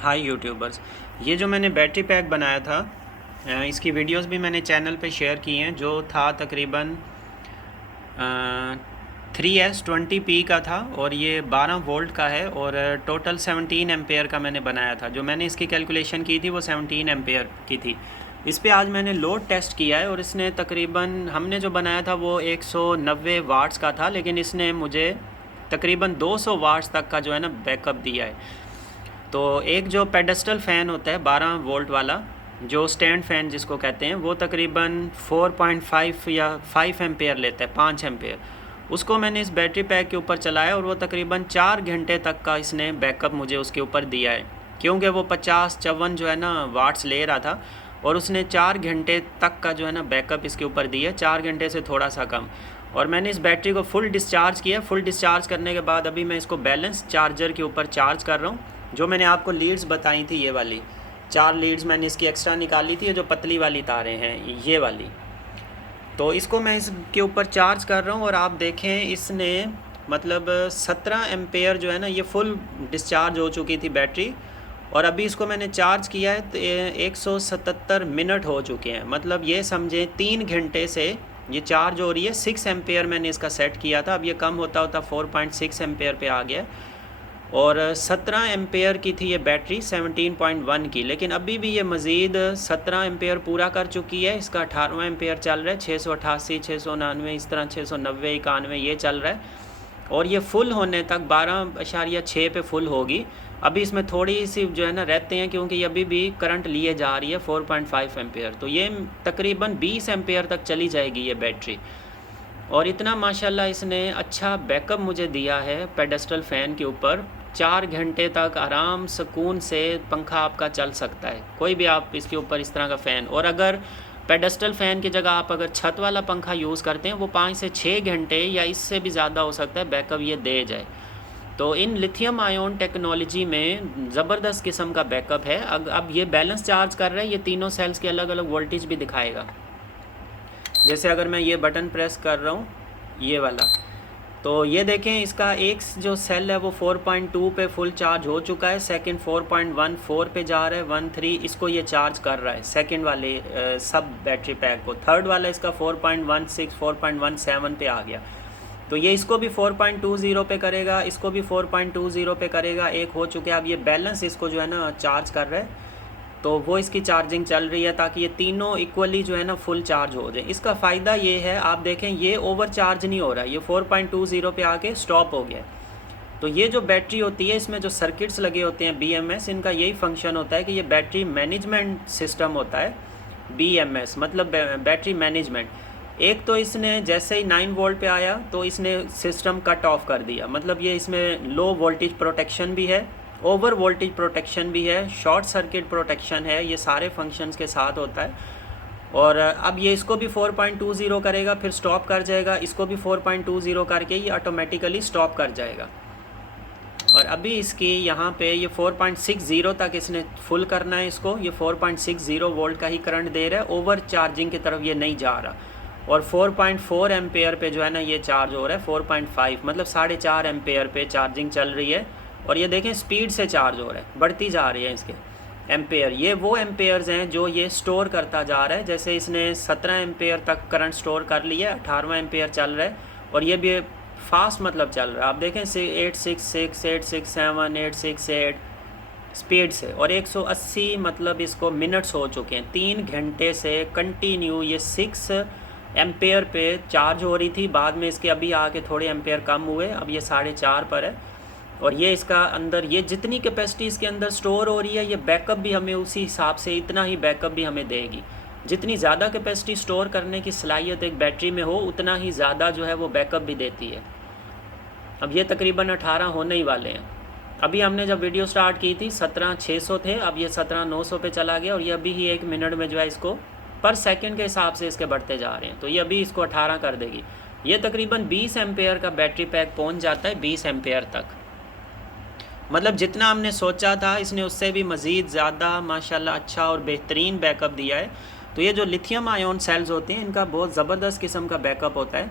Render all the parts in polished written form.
हाय YouTubers. ये जो मैंने बैटरी पैक बनाया था, इसकी वीडियोस भी मैंने चैनल पे शेयर की हैं। जो था तकरीबन 3S20P का था और ये 12 वोल्ट का है और टोटल 17 एम्पेयर का मैंने बनाया था। जो मैंने इसकी कैलकुलेशन की थी वो 17 एम्पेयर की थी। इस पे आज मैंने लोड टेस्ट किया है और इसने तकरीबन, हमने जो बनाया था वो 190 वाट्स का था, लेकिन इसने मुझे तकरीबन 200 वाट्स तक का जो है ना बैकअप दिया है। तो एक जो पेडेस्टल फ़ैन होता है 12 वोल्ट वाला, जो स्टैंड फ़ैन जिसको कहते हैं, वो तकरीबन 4.5 या 5 एम्पेयर लेता है, 5 एम्पेयर। उसको मैंने इस बैटरी पैक के ऊपर चलाया और वो तकरीबन 4 घंटे तक का इसने बैकअप मुझे उसके ऊपर दिया है, क्योंकि वो 50-54 जो है ना वाट्स ले रहा था और उसने 4 घंटे तक का जो है ना बैकअप इसके ऊपर दिया, 4 घंटे से थोड़ा सा कम। और मैंने इस बैटरी को फुल डिस्चार्ज किया। फुल डिस्चार्ज करने के बाद अभी मैं इसको बैलेंस चार्जर के ऊपर चार्ज कर रहा हूँ। जो मैंने आपको लीड्स बताई थी, ये वाली 4 लीड्स मैंने इसकी एक्स्ट्रा निकाली थी, जो पतली वाली तारें हैं ये वाली, तो इसको मैं इसके ऊपर चार्ज कर रहा हूँ। और आप देखें इसने मतलब 17 एम्पेयर जो है ना, ये फुल डिस्चार्ज हो चुकी थी बैटरी और अभी इसको मैंने चार्ज किया है तो 177 मिनट हो चुके हैं। मतलब ये समझें 3 घंटे से ये चार्ज हो रही है। 6 एम्पेयर मैंने इसका सेट किया था, अब ये कम होता होता 4.6 एम्पेयर पे आ गया और 17 एम्पेयर की थी ये बैटरी 17.1 की, लेकिन अभी भी ये मज़ीद 17 एम्पेयर पूरा कर चुकी है। इसका 18वां एम्पेयर चल रहा है, 688, 699, इस तरह 690, 91 ये चल रहा है और ये फुल होने तक 12.6 पे फुल होगी। अभी इसमें थोड़ी सी जो है ना रहते हैं, क्योंकि ये अभी भी करंट लिए जा रही है 4.5 एम्पेयर, तो ये तकरीबन 20 एम्पेयर तक चली जाएगी ये बैटरी। और इतना माशाल्लाह इसने अच्छा बैकअप मुझे दिया है पेडेस्टल फ़ैन के ऊपर। 4 घंटे तक आराम सुकून से पंखा आपका चल सकता है, कोई भी आप इसके ऊपर इस तरह का फ़ैन। और अगर पेडेस्टल फ़ैन की जगह आप अगर छत वाला पंखा यूज़ करते हैं, वो 5 से 6 घंटे या इससे भी ज़्यादा हो सकता है बैकअप ये दे जाए। तो इन लिथियम आयोन टेक्नोलॉजी में ज़बरदस्त किस्म का बैकअप है। अब ये बैलेंस चार्ज कर रहा है, ये तीनों सेल्स के अलग अलग वोल्टेज भी दिखाएगा। जैसे अगर मैं ये बटन प्रेस कर रहा हूँ, ये वाला, तो ये देखें इसका एक जो सेल है वो 4.2 पे फुल चार्ज हो चुका है, सेकंड 4.14 पे जा रहा है, 13 इसको ये चार्ज कर रहा है सेकंड वाले सब बैटरी पैक को। थर्ड वाला इसका 4.16 4.17 पे आ गया, तो ये इसको भी 4.20 पे करेगा, इसको भी 4.20 पे करेगा। एक हो चुके, अब ये बैलेंस इसको जो है ना चार्ज कर रहा है, तो वो इसकी चार्जिंग चल रही है ताकि ये तीनों इक्वली जो है ना फुल चार्ज हो जाए। इसका फ़ायदा ये है, आप देखें ये ओवर चार्ज नहीं हो रहा है, ये 4.20 पे आके स्टॉप हो गया। तो ये जो बैटरी होती है, इसमें जो सर्किट्स लगे होते हैं BMS, इनका यही फंक्शन होता है कि ये बैटरी मैनेजमेंट सिस्टम होता है। BMS मतलब बैटरी मैनेजमेंट। एक तो इसने जैसे ही 9 वोल्ट पे आया तो इसने सिस्टम कट ऑफ कर दिया, मतलब ये इसमें लो वोल्टेज प्रोटेक्शन भी है, ओवर वोल्टेज प्रोटेक्शन भी है, शॉर्ट सर्किट प्रोटेक्शन है, ये सारे फंक्शंस के साथ होता है। और अब ये इसको भी 4.20 करेगा, फिर स्टॉप कर जाएगा, इसको भी 4.20 करके ये ऑटोमेटिकली स्टॉप कर जाएगा। और अभी इसकी यहाँ पे ये 4.60 तक इसने फुल करना है इसको। ये 4.60 वोल्ट का ही करंट दे रहा है, ओवर चार्जिंग की तरफ ये नहीं जा रहा। और 4.4 एम्पेयर पे जो है ना ये चार्ज हो रहा है, 4.5 मतलब 4.5 एम्पेयर पे चार्जिंग चल रही है। और ये देखें स्पीड से चार्ज हो रहा है, बढ़ती जा रही है इसके एम्पेयर। ये वो एम्पेयर्स हैं जो ये स्टोर करता जा रहा है। जैसे इसने 17 एम्पेयर तक करंट स्टोर कर लिया, 18वां एम्पेयर चल रहा है और ये भी फास्ट मतलब चल रहा है। आप देखें 866, 867, 868 स्पीड से, और 180 मतलब इसको मिनट्स हो चुके हैं। 3 घंटे से कंटिन्यू ये 6 एम्पेयर पे चार्ज हो रही थी। बाद में इसके अभी आके थोड़े एम्पेयर कम हुए, अब ये 4.5 पर है। और ये इसका अंदर ये जितनी कैपेसिटी इसके अंदर स्टोर हो रही है, ये बैकअप भी हमें उसी हिसाब से इतना ही बैकअप भी हमें देगी। जितनी ज़्यादा कैपेसिटी स्टोर करने की सलाहियत एक बैटरी में हो, उतना ही ज़्यादा जो है वो बैकअप भी देती है। अब ये तकरीबन 18 होने ही वाले हैं। अभी हमने जब वीडियो स्टार्ट की थी 17,600 थे, अब ये 17,900 पे चला गया और ये अभी ही 1 मिनट में जो है इसको पर सेकंड के हिसाब से इसके बढ़ते जा रहे हैं। तो ये अभी इसको 18 कर देगी। ये तकरीबन 20 एम्पेयर का बैटरी पैक पहुंच जाता है, 20 एम्पेयर तक। मतलब जितना हमने सोचा था इसने उससे भी मज़ीद ज़्यादा माशाल्लाह अच्छा और बेहतरीन बैकअप दिया है। तो ये जो लिथियम आयोन सेल्स होते हैं, इनका बहुत ज़बरदस्त किस्म का बैकअप होता है।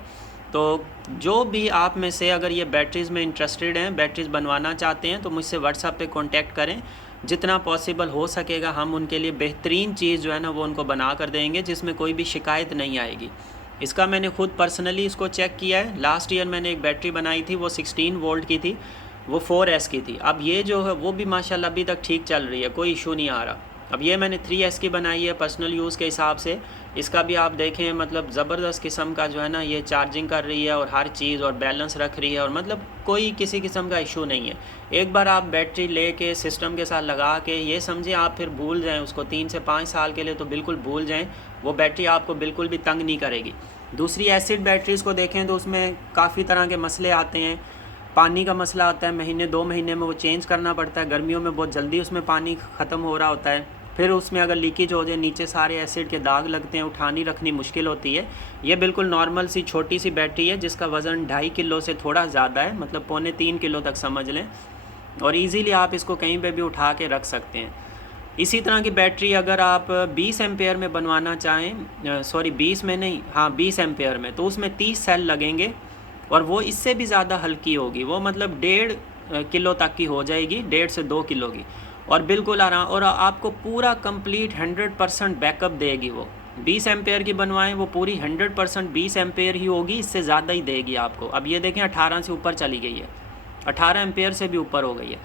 तो जो भी आप में से अगर ये बैटरीज़ में इंटरेस्टेड हैं, बैटरीज़ बनवाना चाहते हैं, तो मुझसे व्हाट्सएप पे कांटेक्ट करें। जितना पॉसिबल हो सकेगा हम उनके लिए बेहतरीन चीज़ जो है ना वो उनको बना कर देंगे, जिसमें कोई भी शिकायत नहीं आएगी। इसका मैंने खुद पर्सनली इसको चेक किया है। लास्ट ईयर मैंने एक बैटरी बनाई थी, वो 16 वोल्ट की थी, वो 4S की थी। अब ये जो है वो भी माशाल्लाह अभी तक ठीक चल रही है, कोई इशू नहीं आ रहा। अब ये मैंने 3S की बनाई है पर्सनल यूज़ के हिसाब से। इसका भी आप देखें मतलब ज़बरदस्त किस्म का जो है ना ये चार्जिंग कर रही है और हर चीज़, और बैलेंस रख रही है, और मतलब कोई किसी किस्म का इशू नहीं है। एक बार आप बैटरी लेके सिस्टम के साथ लगा के ये समझें आप फिर भूल जाएं उसको, 3 से 5 साल के लिए तो बिल्कुल भूल जाएं। वो बैटरी आपको बिल्कुल भी तंग नहीं करेगी। दूसरी एसिड बैटरीज़ को देखें तो उसमें काफ़ी तरह के मसले आते हैं। पानी का मसला आता है, महीने 2 महीने में वो चेंज करना पड़ता है। गर्मियों में बहुत जल्दी उसमें पानी ख़त्म हो रहा होता है। फिर उसमें अगर लीकेज हो जाए, नीचे सारे एसिड के दाग लगते हैं, उठानी रखनी मुश्किल होती है। ये बिल्कुल नॉर्मल सी छोटी सी बैटरी है जिसका वज़न 2.5 किलो से थोड़ा ज़्यादा है, मतलब 2.25 किलो तक समझ लें, और इजीली आप इसको कहीं पे भी उठा के रख सकते हैं। इसी तरह की बैटरी अगर आप 20 एम्पेयर में बनवाना चाहें, सॉरी 20 में नहीं, हाँ 20 एम्पेयर में, तो उसमें 30 सेल लगेंगे और वो इससे भी ज़्यादा हल्की होगी। वो मतलब 1.5 किलो तक की हो जाएगी, 1.5 से 2 किलो की, और बिल्कुल आराम, और आपको पूरा कंप्लीट 100% बैकअप देगी। वो 20 एम्पेयर की बनवाएं, वो पूरी 100% 20 एम्पेयर ही होगी, इससे ज़्यादा ही देगी आपको। अब ये देखें 18 से ऊपर चली गई है, 18 एम्पेयर से भी ऊपर हो गई है।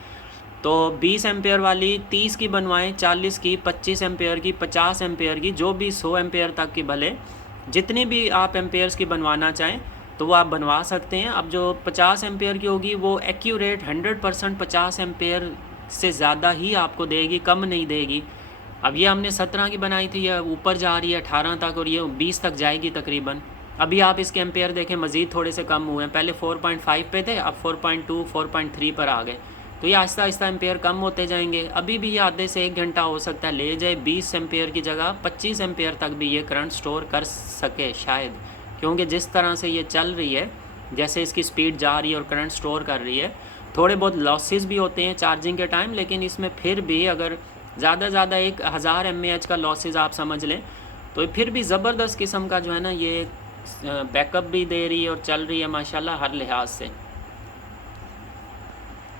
तो 20 एम्पेयर वाली 30 की बनवाएं, 40 की, 25 एम्पेयर की, 50 एम्पेयर की, जो भी 100 एम्पेयर तक की, भले जितनी भी आप एम्पेयर्स की बनवाना चाहें तो वो आप बनवा सकते हैं। अब जो 50 एम्पेयर की होगी वो एक्यूरेट 100% 50 एम्पेयर से ज़्यादा ही आपको देगी, कम नहीं देगी। अब ये हमने 17 की बनाई थी, ये ऊपर जा रही है 18 तक, और ये 20 तक जाएगी तकरीबन। अभी आप इसके एम्पेयर देखें मज़ीद थोड़े से कम हुए हैं, पहले 4.5 पे थे, अब 4.2 4.3 पर आ गए। तो ये आहिस्ता आहिस्ता एम्पेयर कम होते जाएंगे। अभी भी ये आधे से 1 घंटा हो सकता है ले जाए, 20 एम्पेयर की जगह 25 एम्पेयर तक भी ये करंट स्टोर कर सके शायद, क्योंकि जिस तरह से ये चल रही है, जैसे इसकी स्पीड जा रही है और करंट स्टोर कर रही है। थोड़े बहुत लॉसेस भी होते हैं चार्जिंग के टाइम, लेकिन इसमें फिर भी अगर ज़्यादा 1000 mAh का लॉसेस आप समझ लें, तो फिर भी ज़बरदस्त किस्म का जो है ना ये बैकअप भी दे रही है और चल रही है माशाल्लाह हर लिहाज से।